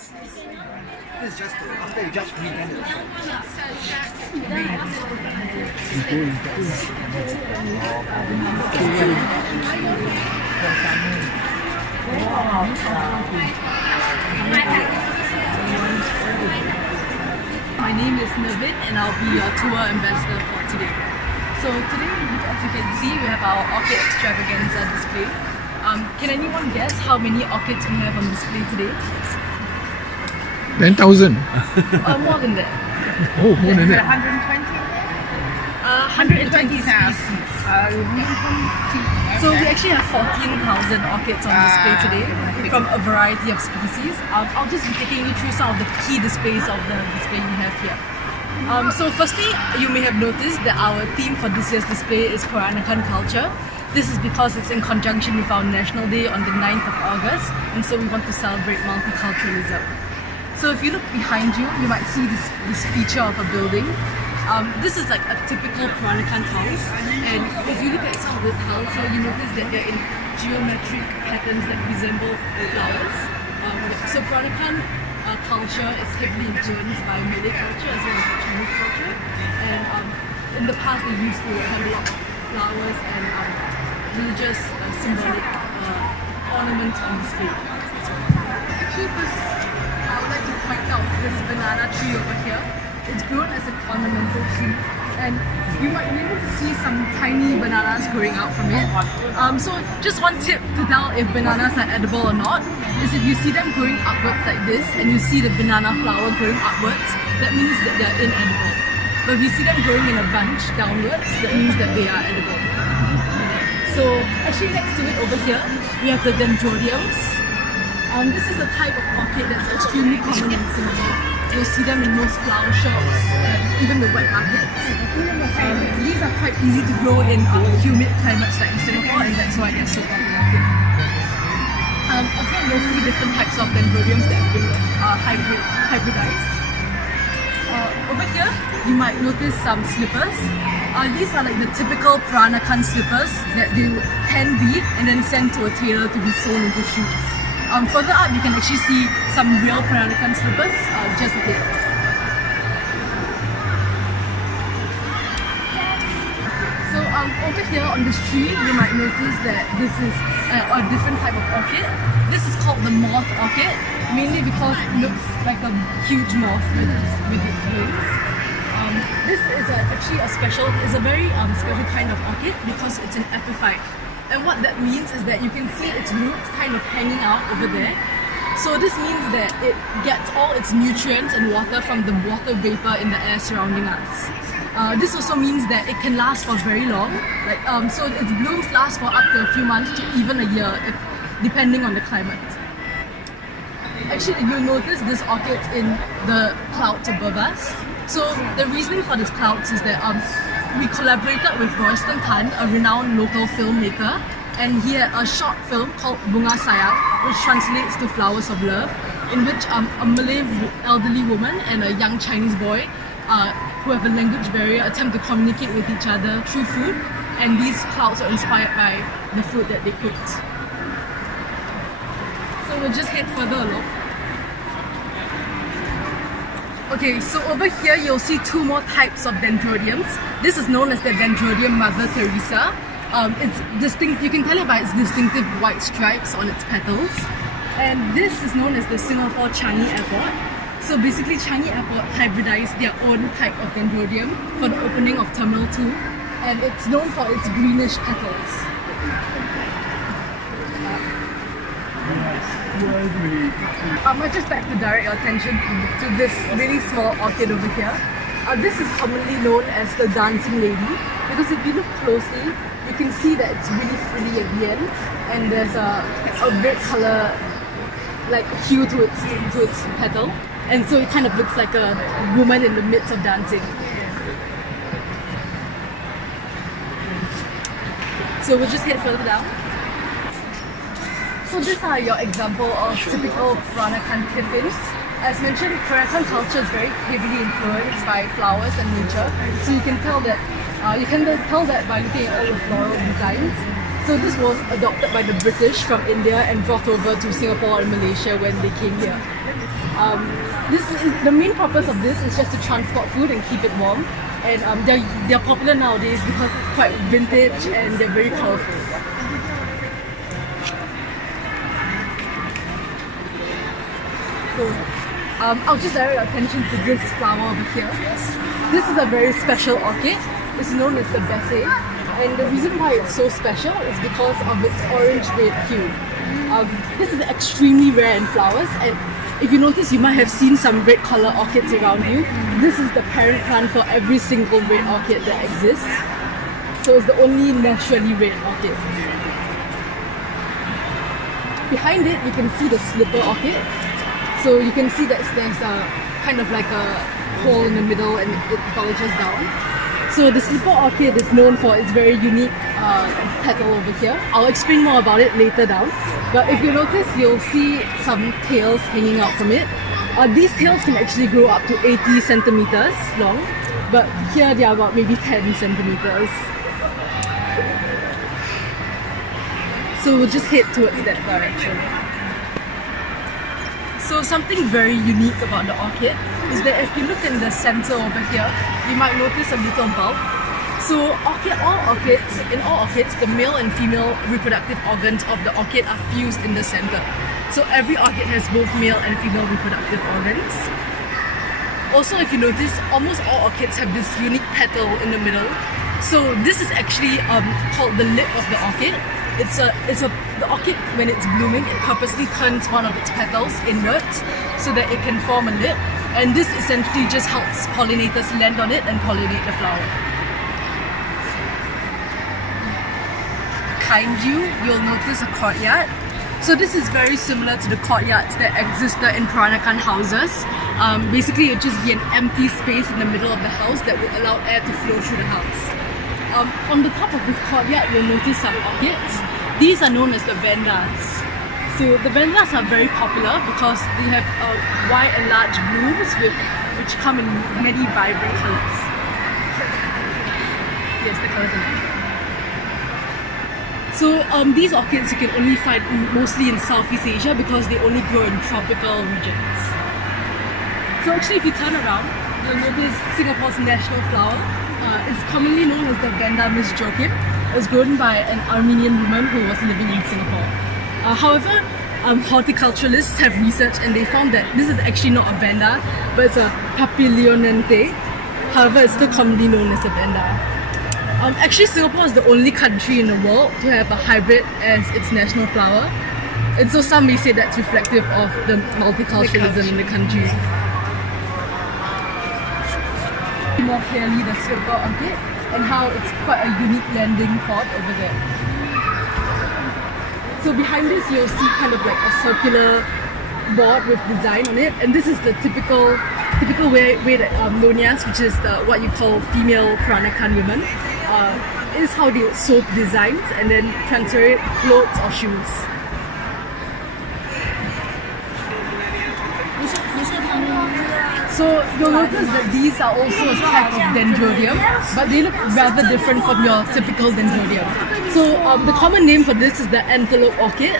This is just after you just rebrand the shop. My name is Navin and I'll be your tour ambassador for today. So today, as you can see, we have our Orchid Extravaganza display. Can anyone guess how many orchids we have on display today? 10,000. More than that. Oh, more than that. 120 species. So we actually have 14,000 orchids on display today from a variety of species. I'll just be taking you through some of the key displays of the display we have here. So firstly, you may have noticed that our theme for this year's display is Peranakan culture. This is because it's in conjunction with our National Day on the 9th of August, and so we want to celebrate multiculturalism. So if you look behind you, you might see this feature of a building. This is like a typical Peranakan house, and if you look at some of the tiles here, you notice that they're in geometric patterns that resemble flowers. So Peranakan culture is heavily influenced by Malay culture as well as Chinese culture, and in the past they used to have a lot of flowers and religious symbolic ornaments on display. Actually, first I would like to point out this banana tree over here. It's grown as an ornamental tree, and you might be able to see some tiny bananas growing out from it. So just one tip to tell if bananas are edible or not is if you see them growing upwards like this and you see the banana flower growing upwards, that means that they're inedible. But if you see them growing in a bunch downwards, that means that they are edible. So actually next to it over here, we have the dendrodiums. This is a type of orchid that's extremely common in Singapore. You'll see them in most flower shops, even the wet markets. These are quite easy to grow in humid climates like in Singapore, and that's why they're so popular here. Also, you'll see different types of dendrodiums that have been hybridized. Over here, you might notice some slippers. These are like the typical Peranakan slippers that they would hand bead and then send to a tailor to be sewn into shoes. Further up, you can actually see some real Peranakan slippers, just a bit. So over here on this tree, you might notice that this is a different type of orchid. This is called the moth orchid, mainly because it looks like a huge moth with its wings. This is actually a very special kind of orchid because it's an epiphyte. And what that means is that you can see its roots kind of hanging out over there. So this means that it gets all its nutrients and water from the water vapor in the air surrounding us. This also means that it can last for very long. So its blooms last for up to a few months to even a year, depending on the climate. Actually, you'll notice this orchid in the clouds above us. So the reasoning for these clouds is that we collaborated with Royston Tan, a renowned local filmmaker, and he had a short film called Bunga Sayang, which translates to Flowers of Love, in which a Malay elderly woman and a young Chinese boy who have a language barrier attempt to communicate with each other through food, and these clouds are inspired by the food that they cooked. So we'll just head further along. Okay, so over here you'll see two more types of dendrodiums. This is known as the Dendrodium Mother Teresa. It's distinct. You can tell it by its distinctive white stripes on its petals. And this is known as the Singapore Changi Airport. So basically, Changi Airport hybridized their own type of dendrodium for the opening of Terminal 2, and it's known for its greenish petals. I'd just like to direct your attention to this really small orchid over here. This is commonly known as the dancing lady because if you look closely, you can see that it's really frilly at the end, and there's a red color like hue to its petal, and so it kind of looks like a woman in the midst of dancing. So we'll just head further down. So these are your example of typical Peranakan tiffins. As mentioned, Peranakan culture is very heavily influenced by flowers and nature. So you can tell that by looking at all the floral designs. So this was adopted by the British from India and brought over to Singapore and Malaysia when they came here. The main purpose of this is just to transport food and keep it warm. And they're popular nowadays because it's quite vintage and they're very colorful. So I'll just direct your attention to this flower over here. This is a very special orchid. It's known as the Bessie. And the reason why it's so special is because of its orange-red hue. This is extremely rare in flowers, and if you notice, you might have seen some red color orchids around you. This is the parent plant for every single red orchid that exists. So it's the only naturally red orchid. Behind it, you can see the slipper orchid. So you can see that there's a kind of like a hole in the middle and it bulges down. So the slipper orchid is known for its very unique petal over here. I'll explain more about it later down. But if you notice, you'll see some tails hanging out from it. These tails can actually grow up to 80 centimeters long, but here they are about maybe 10 centimeters. So we'll just head towards that direction. So something very unique about the orchid is that if you look in the center over here, you might notice a little bulb. So in all orchids, the male and female reproductive organs of the orchid are fused in the center. So every orchid has both male and female reproductive organs. Also, if you notice, almost all orchids have this unique petal in the middle. So this is actually called the lip of the orchid. The orchid, when it's blooming, it purposely turns one of its petals inwards so that it can form a lip, and this essentially just helps pollinators land on it and pollinate the flower. Behind you, you'll notice a courtyard. So this is very similar to the courtyards that existed in Peranakan houses. Basically, it would just be an empty space in the middle of the house that would allow air to flow through the house. On the top of this courtyard, you'll notice some orchids. These are known as the vandas. So the vandas are very popular because they have wide and large blooms which come in many vibrant colors. Yes, the colors are nice. So these orchids you can only find mostly in Southeast Asia because they only grow in tropical regions. So actually, if you turn around, you'll notice Singapore's national flower. It's commonly known as the Vanda Miss Joachim. It was grown by an Armenian woman who was living in Singapore. However, horticulturalists have researched and they found that this is actually not a Vanda, but it's a Papilionante. However, it's still commonly known as a Vanda. Actually, Singapore is the only country in the world to have a hybrid as its national flower. And so some may say that's reflective of the multiculturalism in the country. More clearly the slipper orchid and how it's quite a unique landing pot over there. So behind this you'll see kind of like a circular board with design on it, and this is the typical way that Nonias, which is what you call female Peranakan women, is how they sew designs and then transfer it clothes or shoes. So you'll notice that these are also a type of dendrobium, but they look rather different from your typical dendrobium. So the common name for this is the antelope orchid.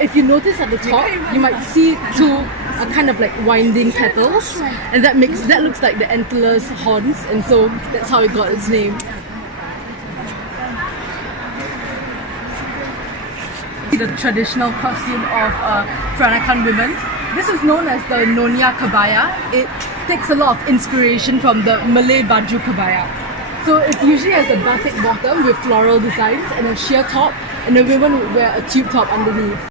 If you notice at the top, you might see two kind of like winding petals, and that looks like the antler's horns, and so that's how it got its name. The traditional costume of Peranakan women. This is known as the Nonya Kabaya. It takes a lot of inspiration from the Malay Baju Kabaya. So it usually has a batik bottom with floral designs and a sheer top, and the women would wear a tube top underneath.